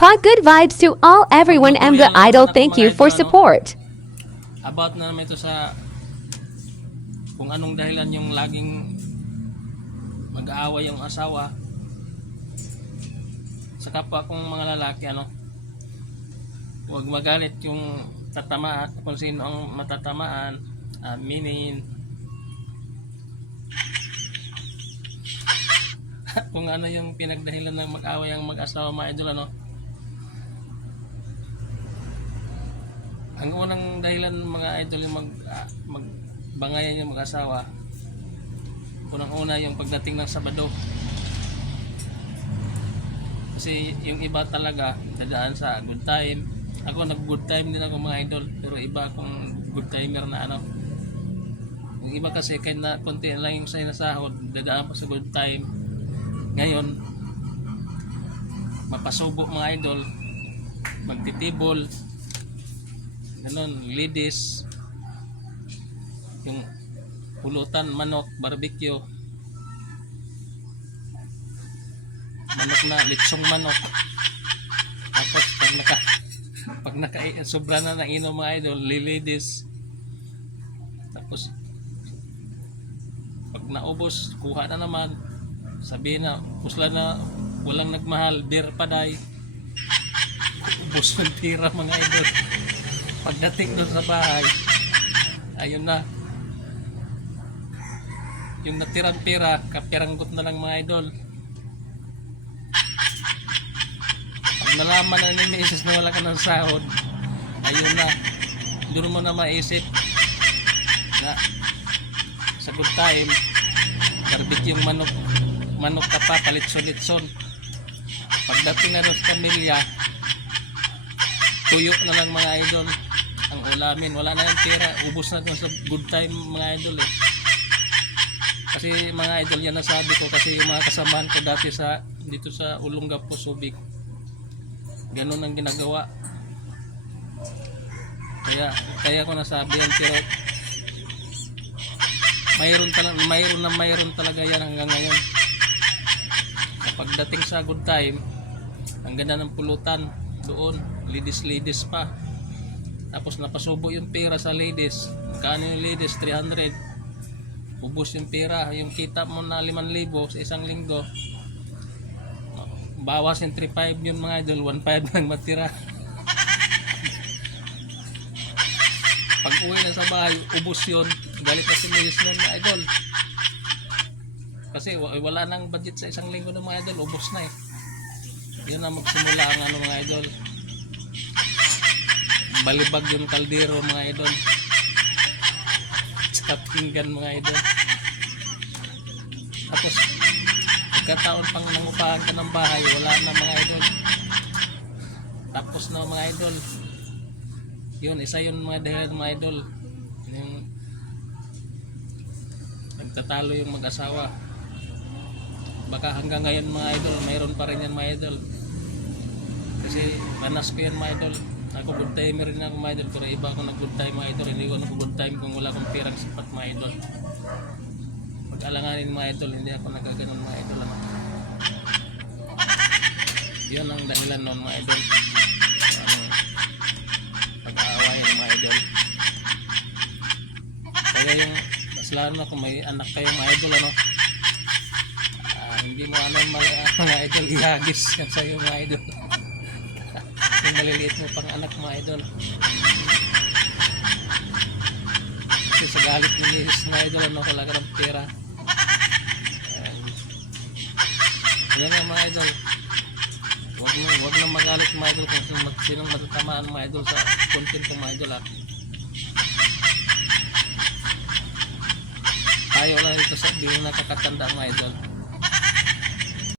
Pod good vibes to all everyone and the idol. Thank you for support. About na naman ito sa kung anong dahilan yung laging mag-aaway yung asawa sa kapwa kong mga lalaki. Huwag magalit yung tatamaan, kung sino ang matatamaan, aminin. Kung ano yung pinagdahilan ng mag-away ang mag-asawa, mga idol. Ang unang dahilan mga idol yung magbangayan yung mag-asawa, unang-una yung pagdating ng Sabado. Kasi yung iba talaga dadaan sa good time. Ako nag-good time din ako mga idol, pero iba akong good timer na Yung iba kasi kahit na konti lang yung sinasahod, dadaan pa sa good time. Ngayon, mapasubo mga idol, magtitibol, ganon, ladies, yung pulutan, manok, barbecue, manok na litsong manok. Tapos pag sobra na ng inom mga idol, ladies. Tapos pag naubos, kuha na naman, sabihin na pusla na, walang nagmahal, beer paday, ubos ng tira mga idol. Pagdating doon sa bahay, ayun na, yung natirang pera, kapiranggot na lang mga idol. Pag nalaman na ni Mrs. na wala ka ng sahod, ayun na, doon mo na maisip na sa good time, barbecue yung manok ka pa, palitson-litson. Pagdating na sa pamilya, tuyo na lang mga idol ang ulamin, wala na yung pera, ubos na sa good time mga idol Kasi mga idol, yan nasabi ko kasi yung mga kasamahan ko dati dito sa Olongapo, Subic, ganun ang ginagawa. Kaya ko nasabi yan, pero mayroon talaga yan hanggang ngayon. Pagdating sa good time, ang ganda ng pulutan doon, ladies pa. Tapos napasubo yung pera sa ladies. Magkano yung ladies? 300. Ubos yung pera. Yung kita mo na 5,000 sa isang linggo, bawas yung 3,500 yun mga idol, 1,500 lang matira. Pag uwi na sa bahay, ubos yun. Galit na si Mrs. nun mga idol. Kasi wala nang budget sa isang linggo ng mga idol, ubos na Yun na magsimula ang mga idol. Balibag yung kaldero mga idol. Sa pinggan mga idol. Tapos pagkataon pang nangupahan ka ng bahay, wala na mga idol. Tapos na mga idol. Yun, isa yun mga dahilan mga idol. Yung nagtatalo yung mag-asawa. Baka hanggang ngayon mga idol, mayroon pa rin yan mga idol. Kasi manas ko yan mga idol. Ako good timer rin ako mga idol, pero iba ako nag good time mga idol. Hindi ko good time kung wala akong pirang sapat mga idol. Pag alanganin mga idol, hindi ako nagaganon mga idol. Yun ang dahilan nun mga idol. Pag-aawayan mga idol. Kaya yung mas lalo na kung may anak kayo mga idol hindi mo mga idol ihagis yan sa'yo mga idol. Yung maliliit mo pang anak mga idol, kasi sa galit ni Mrs. mga idol kalaga ng pera. Yan ang mga idol, wag na magalit mga idol kung sinong matatamaan mga idol sa content ng mga idol tayo lang ito sa di nakakatanda mga idol.